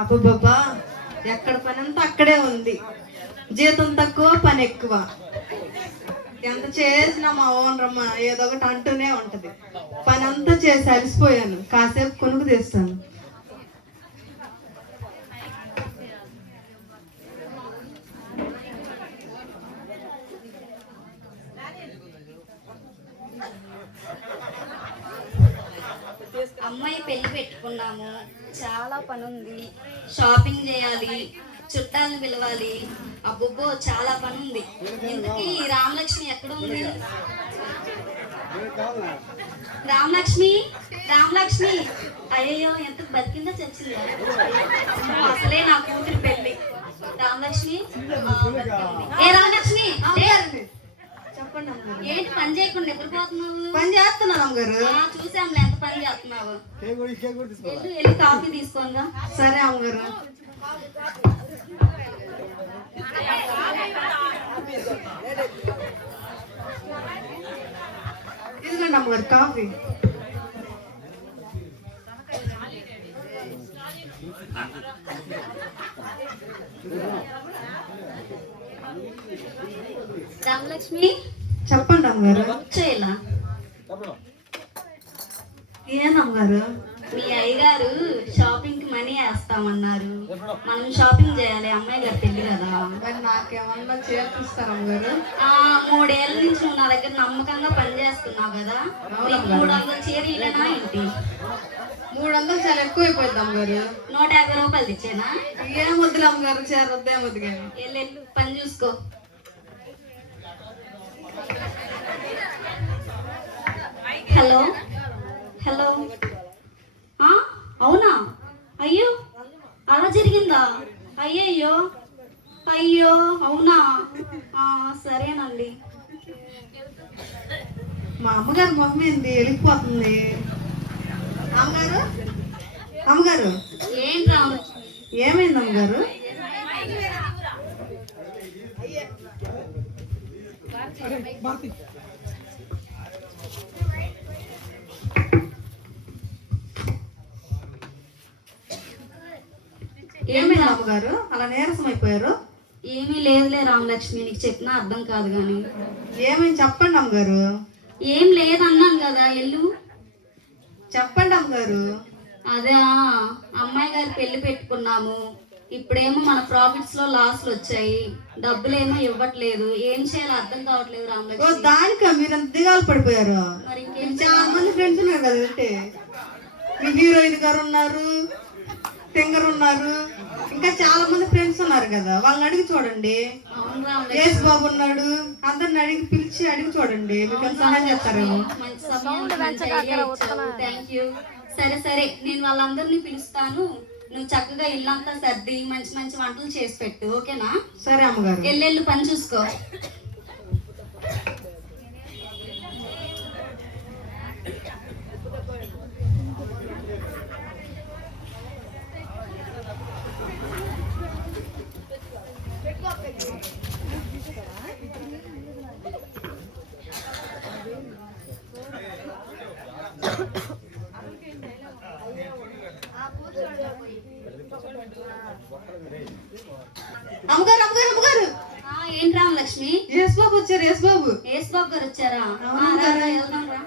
అబ్బబ్బబ్బా, ఎక్కడ పని అంతా అక్కడే ఉంది. జీతం తక్కువ, పని ఎక్కువ. ఎంత చేసినా మా ఓనరమ్మ ఏదో ఒకటి అంటూనే ఉంటది. పని అంతా చేసి అలసిపోయాను, కాసేపు కొనుక్కు తెస్తాను. అమ్మాయి పెళ్లి పెట్టుకున్నాము, చాలా పని ఉంది. షాపింగ్ చేయాలి, చుట్టాలను పిలవాలి. అబ్బబ్బో చాలా పని ఉంది. ఇంతకీ రామలక్ష్మి ఎక్కడ ఉంది? రామలక్ష్మి, రామలక్ష్మి, అయ్యో ఎంత బతికిందో చచ్చిందా? అసలే నా కూతురి పెళ్లి. రామలక్ష్మి, ఏ రామలక్ష్మి, చెప్పండి అమ్మగారు. ఏంటి పని చేయకుండా నిద్రపోతున్నావు? పని చేస్తున్నాను అమ్మగారు. చూసాంలే ఎంత పని చేస్తున్నావు. వెళ్ళి కాఫీ తీసుకోంగా. సరే అమ్మగారు. ఇదిగోండి అమ్మగారు కాఫీ. రామలక్ష్మి, చెప్పండి అమ్మగారు. చేయలా ఏనమ్మగారు? మీ అయ్యగారు షాపింగ్ కి మనీ వేస్తామన్నారు. మనం షాపింగ్ చేయాలి, అమ్మాయి గారు పెళ్లి కదా. మరి నాకేమన్నా చేర్పిస్తారు అమ్మగారు? 3 ఏళ్ళ నుంచి నువ్వు నా దగ్గర నమ్మకంగా పని చేస్తున్నావు కదా. 300 చీరలేనా ఏంటి? 300 చాలా ఎక్కువ అయిపోయింది అమ్మగారు. 150 రూపాయలు తెచ్చేనా? ఏం వద్దులు అమ్మగారు, చేరొద్దు, ఏం వద్దు కానీ. వెళ్ళు పని చూసుకో. హలో హలో, అవునా? అయ్యో అలా జరిగిందా? అయ్యయ్యో, అయ్యో అవునా? సరేనండి. మా అమ్మగారు మమ్మీ ఏంది వెళ్ళిపోతుంది? అమ్మగారు, అమ్మగారు ఏంటి రామలక్ష్మి, ఏమైంది అమ్మగారు? ఏమైంది అమ్మగారు, అలా నీరసం అయిపోయారు? ఏమీ లేదులే రామలక్ష్మి, నీకు చెప్పినా అర్థం కాదు కానీ. ఏమైంది చెప్పండి అమ్మగారు. ఏం లేదన్నాను కదా, ఎల్లు. చెప్పండి అమ్మగారు. అదే అమ్మాయి గారి పెళ్లి పెట్టుకున్నాము. ఇప్పుడేమో మన ప్రాఫిట్స్ లో లాస్లు వచ్చాయి, డబ్బులేమో ఇవ్వట్లేదు. ఏం చేయాలో అర్థం కావట్లేదు రామలక్ష్మి. దానికా మీరు అంత దిగాలు పడిపోయారు? మరి ఇంకేం? చాలా మంది ఫ్రెండ్స్ ఉన్నారు కదా, అంటే మీ హీరోయిన్ గారు ఉన్నారు, సింగర్ ఉన్నారు, ఇంకా చాలా మంది ఫ్రెండ్స్ ఉన్నారు కదా, వాళ్ళని అడిగి చూడండి. యేసు బాబు ఉన్నాడు, అందరిని అడిగి పిలిచి అడిగి చూడండి, మీకు సహాయం చేస్తారేమో. Thank you. సరే సరే, నేను వాళ్ళందరినీ పిలుస్తాను. నువ్వు చక్కగా ఇల్లంతా సర్ది మంచి మంచి వంటలు చేసి పెట్టు, ఓకేనా? సరే అమ్మగారు. ఎల్లెళ్ళు పని చూసుకో. అమ్మగారు, అమ్మగారు, అమ్మగారు. ఏంటి రామలక్ష్మి? యేసు బాబు వచ్చారు. యేసు బాబు, యేసు బాబు గారు వచ్చారా? వెళ్దాం రా.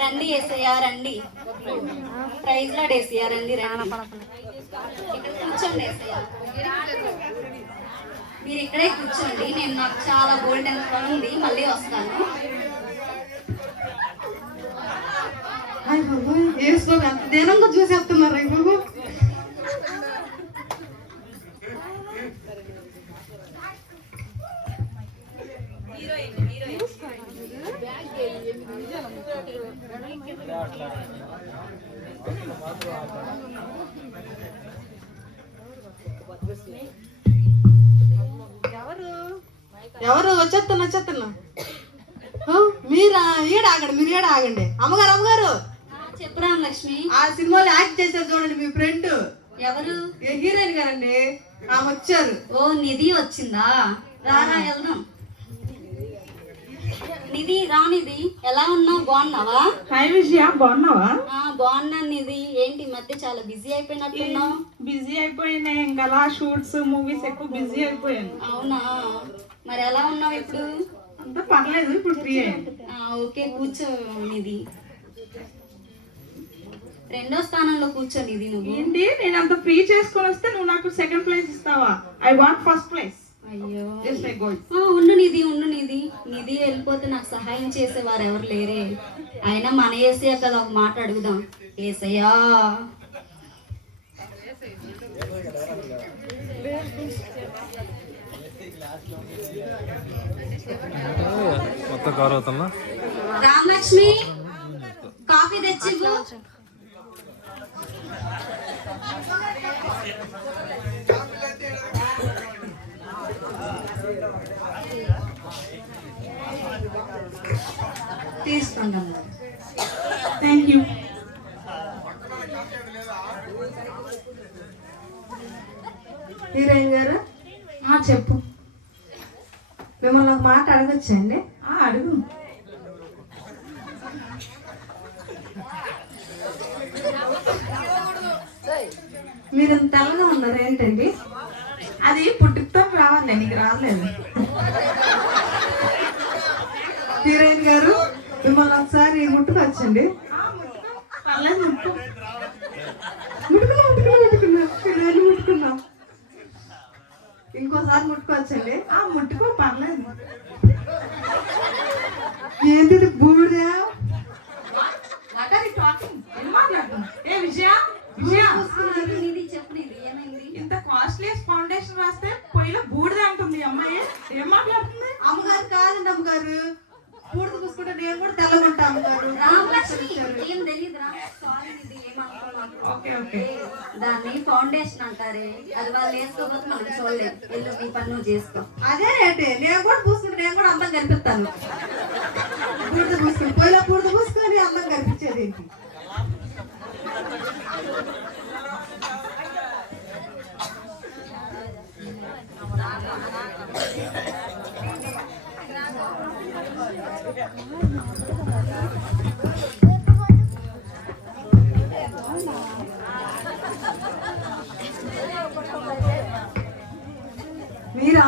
రండి ఏసయ్యా, రండి. ప్రైజ్ లాడ్ ఏసయ్యా, రండి రండి. ఇక్కడ కూర్చోండి ఏసయ్యా, మీరు ఇక్కడే కూర్చోండి. నాకు చాలా గోల్డెన్ పని ఉంది, మళ్ళీ వస్తాను. యేసు బాబు అంత దీనంగా చూసేస్తున్నారు. అయ్య బాబు, ఎవరు వచ్చేస్తున్నా? మీరా? ఆగండి, మీరు ఆగండి. అమ్మగారు, అమ్మగారు, చెప్పు రామలక్ష్మి. ఆ సినిమాలో యాక్ట్ చేశారు చూడండి, మీ ఫ్రెండ్. ఎవరు? హీరోయిన్ గారండి, ఆమె వచ్చారు. ఓ నిధి వచ్చిందా? రారా వెళ్దాం. నిధి రానిది ఎలా ఉన్నావు, బాగున్నావా? హాయ్ విజయ, బాగున్నావా? బాగున్నాను నిధి. ఏంటి ఈ మధ్య చాలా బిజీ అయిపోయినట్టున్నావు? బిజీ అయిపోయినాయి, ఇంకా అలా షూట్స్ మూవీస్ ఎక్కువ బిజీ అయిపోయాను. అవునా, మరి ఎలా ఉన్నావు ఇప్పుడు? అంతా పర్లేదు, ఇప్పుడు ఫ్రీ అయ్యింది. ఓకే, కూర్చో నిధి. రెండో స్థానంలో కూర్చో నిధి. నువ్వు ఏంటి, నేను అంత ఫ్రీ చేసుకొని వస్తే నువ్వు నాకు సెకండ్ ప్లేస్ ఇస్తావా? I want first place. అయ్యో, ఉండు నిధి. నిధి వెళ్ళిపోతే నాకు సహాయం చేసేవారు ఎవరు లేరే. అయినా మన ఏసయ్య కదా, ఒక మాట అడుగుదాం. ఏసయ్యా, రామలక్ష్మి కాఫీ తెచ్చివ్వు. తీసుకోండి. Thank you. హీరోయిన్ గారు, చెప్పు. మిమ్మల్ని ఒక మాట అడగొచ్చండి? అడుగు. మీరు ఇంత తెల్లగా ఉన్నారు ఏంటండి? అది పుట్టుకతో రావాలి, నీకు రాలేదు. హీరోయిన్ గారు, మిమ్మల్ని ఒకసారి ముట్టుకొచ్చండి. పర్లేదు, ముట్టుకున్నా. ఇంకోసారి ముట్టుకోవచ్చండి? ముట్టుకో, పర్లేదు. ఏంటి బూడిదా? ఏ విజయ, విజయ, నిధి చెప్పు నిధి, ఏమైంది? ఇంత కాస్ట్లీ ఫౌండేషన్ రాస్తే పొయ్యిలో బూడిద అంటుంది అమ్మాయి. ఏం మాట్లాడుతుంది? అమ్మగారు కాదండి, అమ్మగారు బూడిద పూసుకుంటే నేను కూడా తెల్లగుంటా అమ్మగారు. రామలక్ష్మి, ఏం తెలీదురా. సారీ నిధి, ఓకే ఓకే. దాన్ని ఫౌండేషన్ అంటారే, అది వాళ్ళు వేసుకోకపోతే మనం చూడలేదు. వెళ్ళు, నీ పని నువ్వు చేసుకో. అదే ఏంటి, నేను కూడా పూసుకుంటే నేను కూడా అందం కనిపిస్తాను. బూడిద పూసుకుని పొయ్యిలో బూడిద పూసుకొని అందం కనిపించేది ఏంటి? మీరా?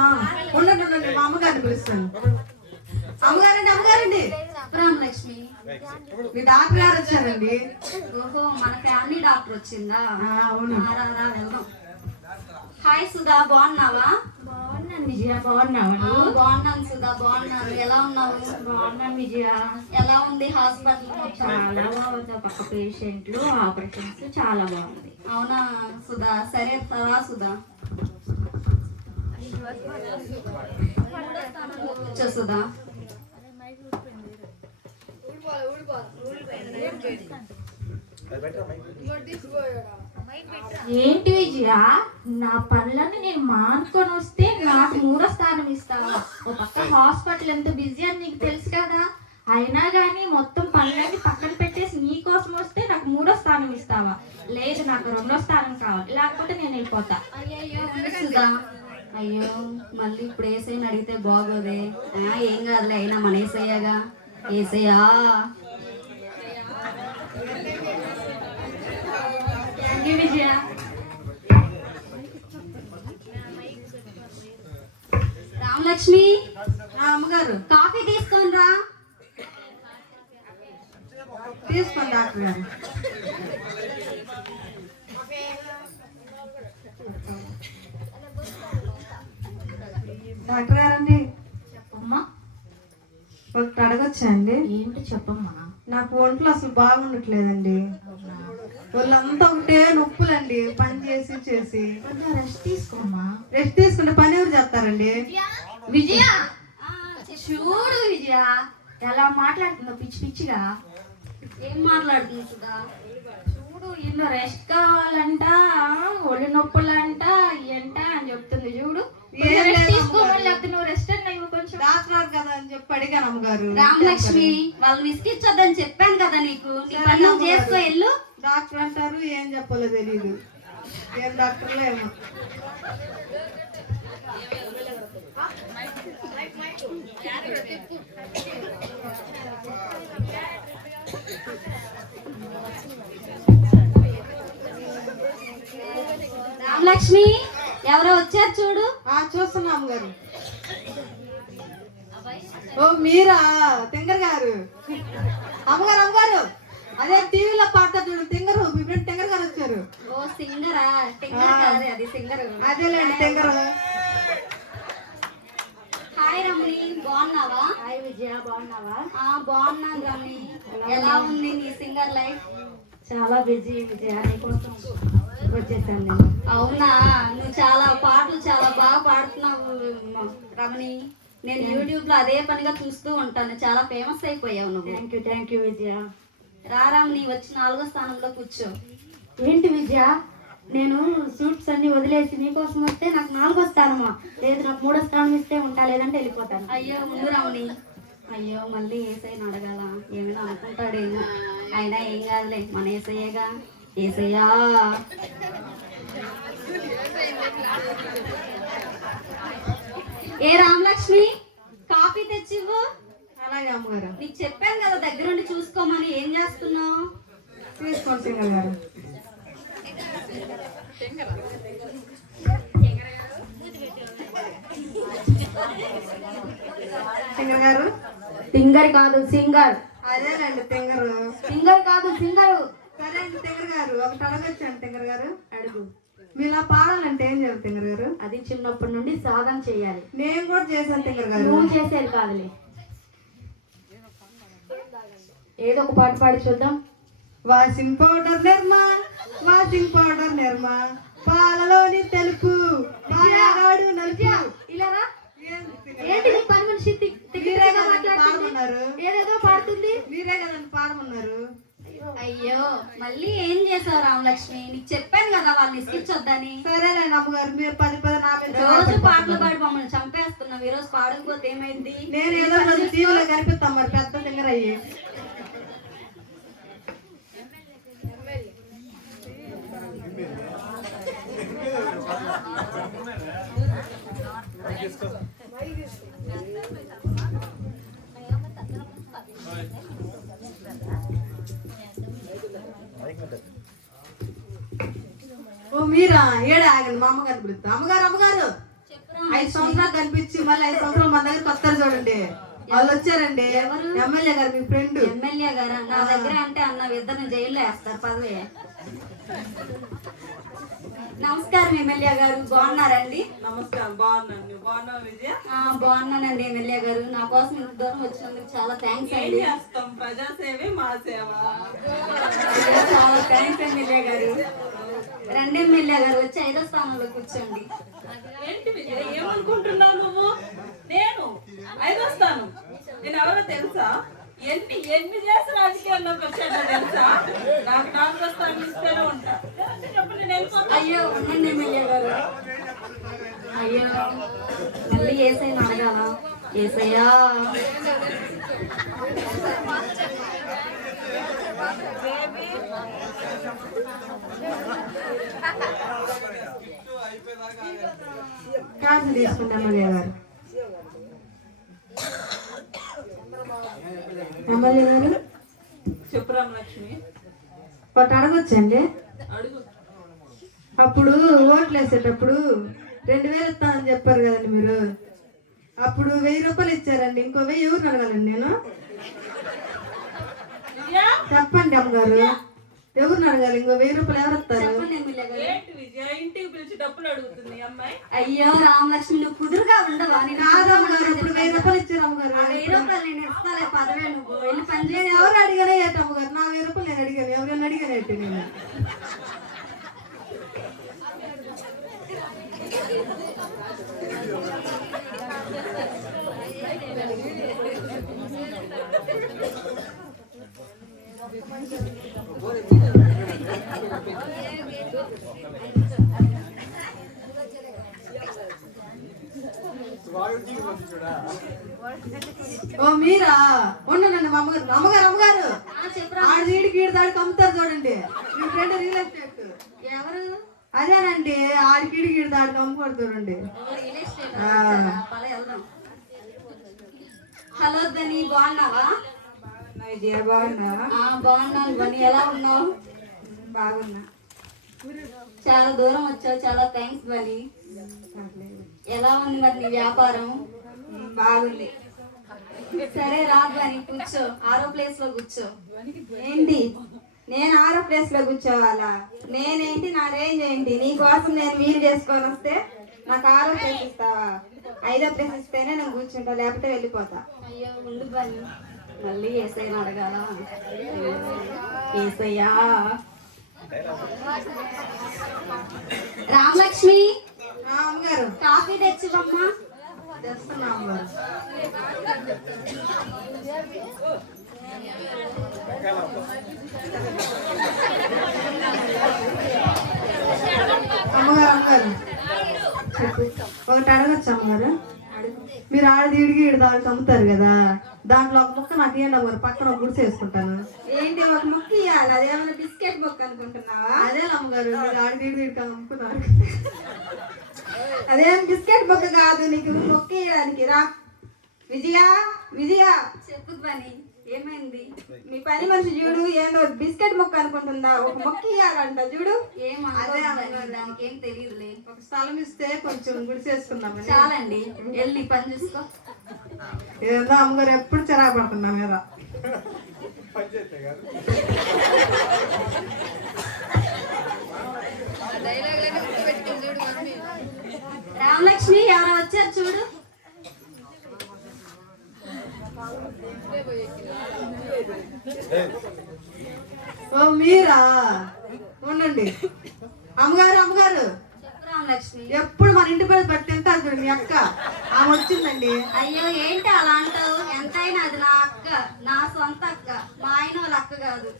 ఉండండి, మా అమ్మగారిని పిలుస్తాను. అమ్మగారండి. రామలక్ష్మి, మీ డాక్టర్ గారు వచ్చారండి. ఓహో, మన ఫ్యామిలీ డాక్టర్ వచ్చిందా? అవును. రా వెళ్దాం. హాయ్ సుధా, బాగున్నావా? బాగున్నాను విజయ, బాగున్నావా? బాగున్నాను సుధా, బాగున్నాను. ఎలా ఉన్నావు? బాగున్నాను విజయ. ఎలా ఉంది హాస్పిటల్? చాలా బాగుంది, పక్క పేషెంట్లు, ఆపరేషన్స్ చాలా బాగుంది. అవునా సుధా, సరే రా సుధా. కూర్చో సుధా. ఏంటి విజయ, నా పనులను నేను మానుకొని వస్తే నాకు 3వ స్థానం ఇస్తావా? ఓ పక్క హాస్పిటల్ ఎంత బిజీ అని నీకు తెలుసు కదా. అయినా కానీ మొత్తం పనులన్నీ పక్కన పెట్టేసి నీ కోసం వస్తే నాకు 3వ స్థానం ఇస్తావా? లేదు, నాకు 2వ స్థానం కావాలి, లేకపోతే నేను వెళ్ళిపోతా. అయ్యో సుధా, అయ్యో మళ్ళీ ఇప్పుడు ఏసైని అడిగితే బాగోదే. ఏం కాదులే, అయినా మన ఏసయ్యగా. ఏసయ్యా, విజయ. రామలక్ష్మి, అమ్మగారు కాఫీ తీసుకొని రా. తీసుకోండి డాక్టర్ గారు. డాక్టర్ గారండి, చెప్పమ్మా. ఒకటి అడగొచ్చా అండి? ఏంటి చెప్పమ్మా. నాకు ఒంట్లో అసలు బాగుండట్లేదండి. వాళ్ళంతా ఒకటే నొప్పులండి, పని చేసి. కొంచెం రెస్ట్ తీసుకోమ్మా. రెస్ట్ తీసుకుంటే పని ఎవరు చేస్తారండి? విజయ, చూడు విజయ ఎలా మాట్లాడుతుందో పిచ్చి పిచ్చిగా. ఏం మాట్లాడుతుంది సుధా? చూడు, ఇల్లు రెస్ట్ కావాలంట, ఒళ్ళు నొప్పులంట, ఎంట అని చెప్తుంది. చూడు, తీసుకోమని లేకపోతే నువ్వు రెస్ట్ అన్న కొంచెం. డాక్టర్ కదా అని చెప్పి అడిగాను అమ్మగారు. రామలక్ష్మి, వాళ్ళు విసిగించొద్దని చెప్పాను కదా నీకు. నీ పని నువ్వు చేసుకో, వెళ్ళు. డాక్టర్ అంటారు, ఏం చెప్పాలో తెలీదు. ఏం డాక్టర్లో ఏమో. రామలక్ష్మి ఎవరో వచ్చారు చూడు. చూస్తున్నా అమ్మగారు. ఓ మీరా తింగర్ గారు? అమ్మగారు అమ్మగారు అదే టీవీలో పాడతారు చూడు తింగరు, మీ ఫ్రెండ్ తింగర్ గారు వచ్చారు. ఓ సింగరా? టింగర్ కాదు అది సింగర్. అదేలేండి తింగరు. హాయ్ రమణి, బాగున్నావా? హాయ్ విజయ, బాగున్నావా? బాగున్నాను రమణి. ఎలా ఉంది నీ సింగర్ లైఫ్? చాలా బిజీ విజయ, నీకోసం వచ్చేసాను నేను. అవునా, నువ్వు చాలా పాటలు చాలా బాగా పాడుతున్నావు రమణి. నేను యూట్యూబ్ లో అదే పనిగా చూస్తూ ఉంటాను. చాలా ఫేమస్ అయిపోయావు నువ్వు. థ్యాంక్ యూ విజయ. రా రమణి, వచ్చి 4వ స్థానంలో కూర్చో. ఏంటి విజయ, నేను సూట్స్ అన్ని వదిలేసి నీకోసం వస్తే నాకు 4వ స్థానమా? లేదు, నాకు 3వ స్థానం ఇస్తే ఉంటా, లేదంటే వెళ్ళిపోతాను. అయ్యో ముందు రమణి. అయ్యో మళ్ళీ ఏసైని అడగాల, ఏమైనా అనుకుంటాడేమో. అయినా ఏం కాదులే, మన ఏసయ్యగా. ఏసయ్యా ఏ రామలక్ష్మి, కాఫీ తెచ్చివ్వు. అలాగే అమ్మగారు. నీకు చెప్పాను కదా దగ్గరుండి చూసుకోమని. ఏం చేస్తున్నావు? తీసుకోండి తింగర్ గారు. తింగర్ గారు? సింగర్ కాదు సింగర్. అదేనండి తింగరు. సింగర్ కాదు సింగరు. సరే అండి తింగర్ గారు, ఒకటి అడగొచ్చండి తింగర్ గారు. అడుగు. మీలా పాడాలంటే ఏం చేయాలి తింగర్ గారు? అది చిన్నప్పటి నుండి సాధన చేయాలి. నేను కూడా చేశాను తింగర్ గారు. నువ్వు చేసేది కాదులే. ఏదో ఒక పాట పాడి చూద్దాం. వాషింగ్ పౌడర్ నిర్మా, వాషింగ్ పౌడర్ నిర్మా, పాలలోని తెలుపు, పాలగాడు నలుపు. ఇలారా? ఏంటి నీ పని మనిషి పాడమన్నారు. ఏదేదో పాడుతుంది. మీరే కదండి పాడమన్నారు. అయ్యో మళ్ళీ ఏం చేసావు రామలక్ష్మి? నీకు చెప్పాను కదా వాళ్ళని ఇసుకిచ్చొద్దని. సరేనండి అమ్మగారు, మీరు 10 నా మీద రోజు పాటలు పాడి మమ్మల్ని చంపేస్తున్నావు. ఈ రోజు పాడకపోతే ఏమైంది? నేను ఏదో రోజు టీవీలో కనిపిస్తాం మరి పెద్ద తింగర్ అయ్యి. ఓ మీరా ఏడా ఆగండి, మా అమ్మగారు పిలుస్తా. అమ్మగారు అమ్మగారు 5 సంవత్సరాలు కనిపించి మళ్ళీ 5 సంవత్సరాలు మన దగ్గర వస్తారు చూడండి. వాళ్ళు వచ్చారండి. ఎమ్మెల్యే గారు, మీ ఫ్రెండ్. ఎమ్మెల్యే గారా? నా దగ్గర అంటే అన్న ఇద్దరిని జైల్లో వేస్తారు. పదవి. నమస్కారం ఎమ్మెల్యే గారు, బాగున్నారండి? నమస్కారం, బాగున్నాను. నువ్వు బాగున్నావు విజయ? బాగున్నానండి ఎమ్మెల్యే గారు. నా కోసం ఇంత దూరం వచ్చినందుకు చాలా థ్యాంక్స్ ఏం అండి. చేస్తాం, ప్రజాసేవే మా సేవ. చాలా థ్యాంక్స్ ఎమ్మెల్యే గారు. రండి ఎమ్మెల్యే గారు, వచ్చి 5వ స్థానంలో కూర్చోండి. ఏంటి విజయ, ఏమనుకుంటున్నావు నువ్వు? నేను 5వ స్థానం? నేను ఎవరో తెలుసా? ఎన్ని చేసి రాజకీయాల్లోకి వచ్చాడో తెలుసా? నాకు 4వ స్థానం ఇస్తూనే ఉంటా. చెప్పు, నేను వెళ్ళిపోతా. అయ్యో ఉండండి ఎమ్మెల్యే గారు. అయ్యో మళ్ళీ ఏసైనా అడగాల. ఏసయ్యా కాఫీ తీసుకుంటా ఎమ్మెల్యే గారు. ఎమ్మెల్యే గారు చెప్పు రామలక్ష్మి. ఒకటి అడగొచ్చండి? అడుగు. అప్పుడు ఓట్లు వేసేటప్పుడు 2000 ఇస్తానని చెప్పారు కదండి మీరు. అప్పుడు 1000 రూపాయలు ఇచ్చారండి. ఇంకో 1000 ఎవరిని అడగాలండి నేను? విజయ, చెప్పండి అమ్మగారు, ఎవరిని అడగాలి? ఇంకో 1000 రూపాయలు ఎవరు ఇస్తారు? చెప్పండి ఎమ్మెల్యే గారు. ఏంటి విజయ, ఇంటికి పిలిచి డబ్బులు అడుగుతుంది ఈ అమ్మాయి? అయ్యో రామలక్ష్మి, నువ్వు కుదురుగా ఉండవా? నేను కాదు అమ్మగారు, ఇప్పుడు 1000 రూపాయలు ఇచ్చారు అమ్మగారు. 1000 రూపాయలు నేను ఇస్తాలే. పదవే, నువ్వు వెళ్ళి పని నేను చేసి. ఎవరు అడిగానే ఏంటి అమ్మగారు? నా 1000 రూపాయలు నేను అడిగాను, ఎవరైనా అడిగానేంటి నేను? ఓ మీరా? ఉండనండి మా అమ్మగారు. అమ్మగారు అమ్మగారు, చెప్పురా. ఆడ వీడికి వీడి దాడికి అమ్ముతారు చూడండి, మీ ఫ్రెండ్ రియల్ ఎస్టేట్. ఎవరు? అదేనండి ఆడికిడికి దాడికి అమ్ముకొడుతుండండి. రియల్ ఎస్టేట్ వచ్చారా? పద వెళ్దాం. హలో ధని, బాగున్నావా? విజయ బాగున్నావా? బాగున్నాను బని, ఎలా ఉన్నావు? బాగున్నా. చాలా దూరం వచ్చావు, చాలా థ్యాంక్స్ బని. ఎలా ఉంది మరి నీ వ్యాపారం? బాగుంది. సరే రా బని, కూర్చో, 6వ ప్లేస్ లో కూర్చో. ఏంటి నేను 6వ ప్లేస్ లో కూర్చోవాలా? నేనేంటి, నా రేంజ్ ఏంటి? నీ కోసం నేను వీలు చేసుకొని వస్తే నాకు 6వ ప్లేస్ ఇస్తావా? 5వ ప్లేస్ ఇస్తేనే నేను కూర్చుంటా, లేకపోతే వెళ్ళిపోతా. అయ్యో ఉండు బని, మళ్ళీ ఏసైనా అడగాల. ఏసయ్యా. రామలక్ష్మి, అమ్మగారు కాఫీ తెచ్చివమ్మా. తెస్తున్నా అమ్మగారు. అమ్మగారు చెప్పు. ఒకటి అడగచ్చు అమ్మగారు? మీరు ఆడిది ఇడిగి ఇడి దానికి అమ్ముతారు కదా, దాంట్లో ఒక ముక్క నాకు ఇవ్వండి అమ్మగారు, పక్కన ఒక గుడిసె వేసుకుంటాను. ఏంటి ఒక ముక్క ఇవ్వాలి? అదేమన్నా బిస్కెట్ ముక్క అనుకుంటున్నావా? అదే అమ్మగారు, మీరు ఆడిది ఇడిగి ఇడికి అమ్ముకున్నారు. అదేం బిస్కెట్ ముక్క కాదు, నీకు ముక్క ఇవ్వడానికి. రా విజయ, విజయ చెప్పు బని, ఏమైంది? మీ పని మనిషి చూడు, ఏందో బిస్కెట్ ముక్క అనుకుంటుందా? ఒక ముక్క ఇవ్వాలంట చూడు. ఏం అదే అదే అమ్మగారు. దానికి ఏం తెలియదులే. ఒక స్థలం ఇస్తే కొంచెం గుడిసేసుకుందామని. చాలండి, వెళ్ళి పని చూసుకో. ఏదో అమ్మగారు ఎప్పుడు చిరాకు పడుతున్నాం కదా. రామలక్ష్మి, ఎవరో వచ్చారు చూడు. ఓ మీరా? ఉండండి. అమ్మగారు అమ్మగారు, చెప్పు రామలక్ష్మి. ఎప్పుడు మన ఇంటి పేరు పెట్టి తింటారు చూడు మీ అక్క, ఆమె వచ్చిందండి. అయ్యో ఏంటి అలా అంటావు? ఎంతైనా అది నా అక్క, నా సొంత అక్క. మా ఆయన వాళ్ళ అక్క కాదు.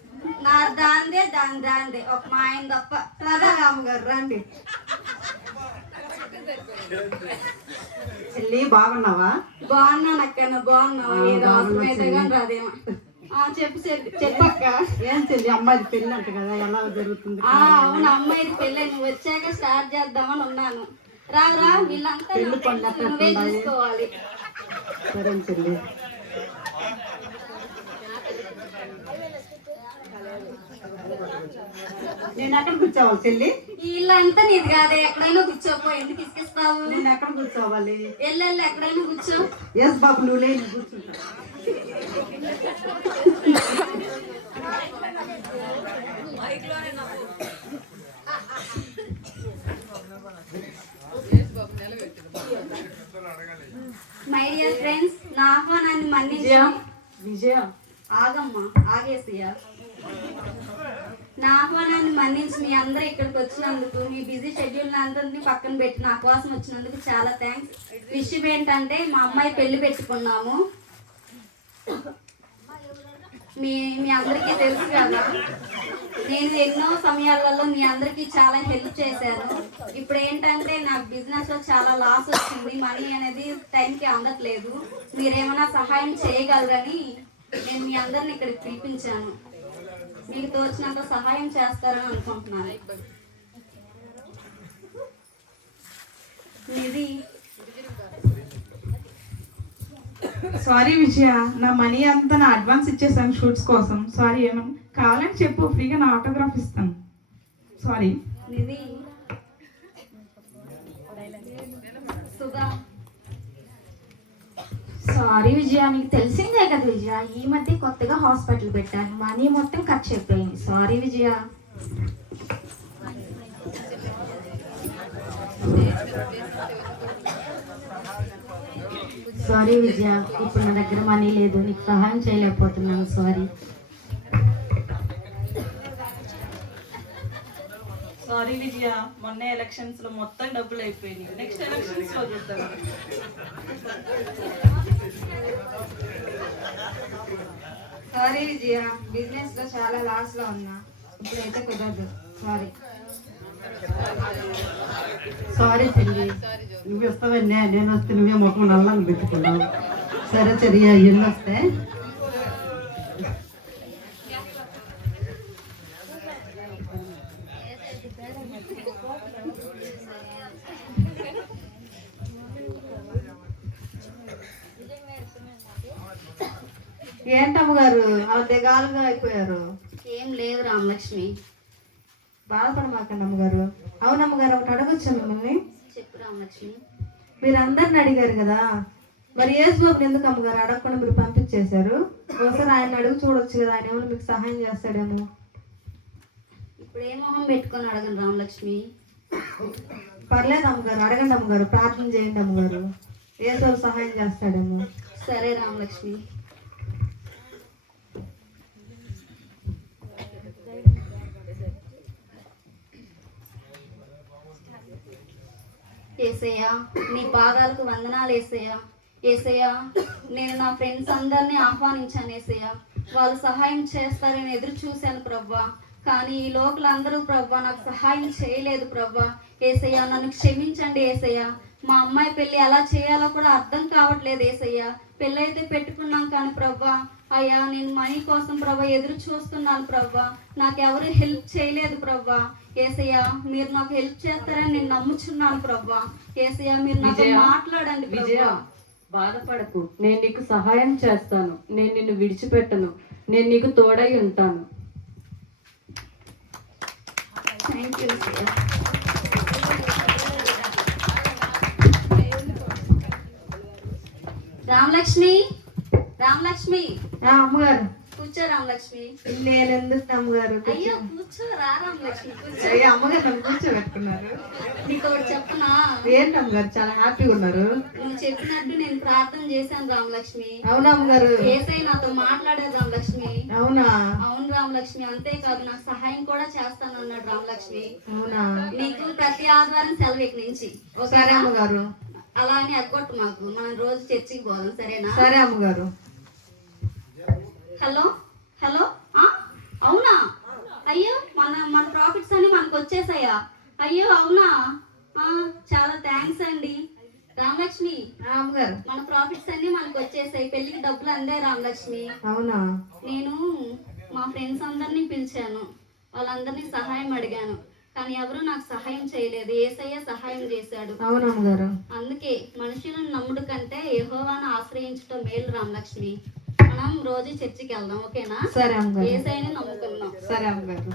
నా దాందే దాందే, ఒక మా ఆయన తప్ప. సరే అమ్మగారు రండి. చెల్లి బాగున్నావా? బాగున్నాను అక్క, నువ్వు బాగున్నావా? ఏదో అవసరమైతే కానీ రాదేమో. చెప్పక్క. ఏం చెల్లి, అమ్మాయి పెళ్ళి అంట కదా, ఎలా జరుగుతుంది? అవును, అమ్మాయిది పెళ్ళి. నువ్వు వచ్చాక స్టార్ట్ చేద్దామని ఉన్నాను. రా వీళ్ళంతా నువ్వే చూసుకోవాలి. సరే చెల్లి. నేను ఎక్కడ కూర్చోవాలి చెల్లి? ఈ ఇల్లు అంతా నీది కాదే, ఎక్కడైనా కూర్చోపో. ఎందుకు ఇసుకిస్తావు? నేను ఎక్కడ కూర్చోవాలి? ఎల్లెల్లి ఎక్కడైనా కూర్చో. ఎస్ బాబు, నువ్వు లేని కూర్చుంటా. మై డియర్ ఫ్రెండ్స్, నా ఆహ్వానాన్ని మన్నించి విజయ ఆగమ్మా, ఆగేసియా. నా ఆహ్వానాన్ని మన్నించి మీ అందరూ ఇక్కడికి వచ్చినందుకు, మీ బిజీ షెడ్యూల్ అందరినీ పక్కన పెట్టి నా కోసం వచ్చినందుకు చాలా థ్యాంక్స్. విషయం ఏంటంటే, మా అమ్మాయి పెళ్లి పెట్టుకున్నాము. మీ అందరికీ తెలుసు కదా, నేను ఎన్నో సమయాలలో మీ అందరికీ చాలా హెల్ప్ చేశాను. ఇప్పుడు ఏంటంటే నాకు బిజినెస్ లో చాలా లాస్ వచ్చింది, మనీ అనేది టైంకి అందట్లేదు. మీరేమైనా సహాయం చేయగలరని నేను మీ అందరిని ఇక్కడికి పిలిపించాను. మీకు తోచినంత సహాయం చేస్తారని అనుకుంటున్నాను. ఇది సారీ విజయ, నా మనీ అంతా నా అడ్వాన్స్ ఇచ్చేసాను షూట్స్ కోసం. సారీ, ఏమన్నా కావాలని చెప్పు, ఫ్రీగా నా ఆటోగ్రాఫ్ ఇస్తాను. సారీ. నిధి, సుధా. సారీ విజయ, నీకు తెలిసిందే కదా విజయ, ఈ మధ్య కొత్తగా హాస్పిటల్ పెట్టాను, మనీ మొత్తం ఖర్చు అయిపోయింది. సారీ విజయ. సారీ విజయ, ఇప్పుడు నా దగ్గర మనీ లేదు, నీకు సహాయం చేయలేకపోతున్నాను. సారీ. సారీ విజయ, మొన్న ఎలక్షన్స్ లో మొత్తం డబ్బులు అయిపోయినాయి. నెక్స్ట్ ఎలక్షన్స్ లో చూద్దాం. సారీ విజయ, బిజినెస్ లో చాలా లాస్ లో ఉన్నా, ఇప్పుడైతే కుదరదు. సారీ. సారీ చెల్లి, నువ్వు వస్తావన్నా నేను వస్తే నువ్వే ముఖం నల్లని పెట్టుకున్నావు. సరే చెయ్య, ఎన్ని వస్తే ఏంటమ్మగారు అలా దిగాలుగా అయిపోయారు? ఏం లేదు రామలక్ష్మి. బాధపడమాకండి అమ్మగారు. అవునమ్మగారు, ఒకటి అడగొచ్చా మిమ్మల్ని? చెప్పు రామలక్ష్మి. మీరు అందరిని అడిగారు కదా, మరి యేసుబాబుని ఎందుకు అమ్మగారు అడగకుండా మీరు పంపించేశారు? ఒకసారి ఆయన అడుగు చూడొచ్చు కదా, ఆయన ఏమైనా మీకు సహాయం చేస్తాడేమో. ఇప్పుడు ఏ మొహం పెట్టుకొని అడగను రామలక్ష్మి. పర్లేదు అమ్మగారు, అడగండి అమ్మగారు, ప్రార్థన చేయండి అమ్మగారు, యేసుబాబు సహాయం చేస్తాడేమో. సరే రామలక్ష్మి. ఏసయ్యా, నీ పాదాలకు వందనాలు ఏసయ్యా. ఏసయ్యా, నేను నా ఫ్రెండ్స్ అందరినీ ఆహ్వానించాను ఏసయ్యా. వాళ్ళు సహాయం చేస్తారని ఎదురు చూశాను ప్రవ్వా. కానీ ఈ లోకలందరూ ప్రవ్వా నాకు సహాయం చేయలేదు ప్రవ్వా. ఏసయ్యా, నన్ను క్షమించండి ఏసయ్యా. మా అమ్మాయి పెళ్ళి ఎలా చేయాలో కూడా అర్థం కావట్లేదు ఏసయ్యా. పెళ్ళి అయితే పెట్టుకున్నాం కానీ ప్రవ్వా, అయ్యా నేను మనీ కోసం ప్రవ్వా ఎదురు చూస్తున్నాను ప్రవ్వా. నాకు ఎవరు హెల్ప్ చేయలేదు ప్రవ్వా. ఏసయ్యా, మీరు నాకు హెల్ప్ చేస్తారని నేను నమ్ముచున్నాను ప్రవ్వా. ఏసయ్యా, మీరు నాతో మాట్లాడండి ప్రవ్వా. బాధపడకు, నేను నీకు సహాయం చేస్తాను. నేను నిన్ను విడిచిపెట్టను. నేను నీకు తోడై ఉంటాను. థ్యాంక్ యూ ఏసయ్యా. రామలక్ష్మి, రామలక్ష్మి, అమ్మగారు కూర్చో రామలక్ష్మి. నేను ఎందుకు అమ్మగారు? అయ్యో కూర్చో, రా రామలక్ష్మి కూర్చో. అయ్యో అమ్మగారు నన్ను కూర్చోబెట్టుకున్నారు. నీకు ఒకటి చెప్పనా? ఏంటి అమ్మగారు చాలా హ్యాపీగా ఉన్నారు? నువ్వు చెప్పినట్టు నేను ప్రార్థన చేశాను రామలక్ష్మి. అవునా అమ్మగారు? ఏసై నాతో మాట్లాడారు రామలక్ష్మి. అవునా? అవును రామలక్ష్మి. అంతేకాదు నాకు సహాయం కూడా చేస్తాను అన్నాడు రామలక్ష్మి. అవునా? నీకు ప్రతి ఆదివారం సెలవు ఇక నుంచి. సరే ఓకేనా? అమ్మగారు. అలా అని ఎగ్గొట్టు మాకు. మనం రోజు చర్చికి పోదాం, సరేనా? సరే అమ్మగారు. హలో హలో, అవునా? అయ్యో, మన ప్రాఫిట్స్ అన్ని మనకు వచ్చేసాయా? అయ్యో అవునా? చాలా థ్యాంక్స్ అండి రామలక్ష్మి. అమ్మగారు, మన ప్రాఫిట్స్ అన్ని మనకు వచ్చేసాయి. పెళ్లికి డబ్బులు అందే రామలక్ష్మి. అవునా? నేను మా ఫ్రెండ్స్ అందరినీ పిలిచాను, వాళ్ళందరినీ సహాయం అడిగాను, కానీ ఎవరు నాకు సహాయం చేయలేదు. యేసయ్య సహాయం చేశాడు. అవునమ్మగారు. అందుకే మనుషులను నమ్ముడు కంటే యెహోవాను ఆశ్రయించడం మేలు రామలక్ష్మి. మనం రోజు చర్చికి వెళ్దాం, ఓకేనా? సరే అమ్మగారు. యేసయ్యని నమ్ముకుందాం. సరే అమ్మగారు.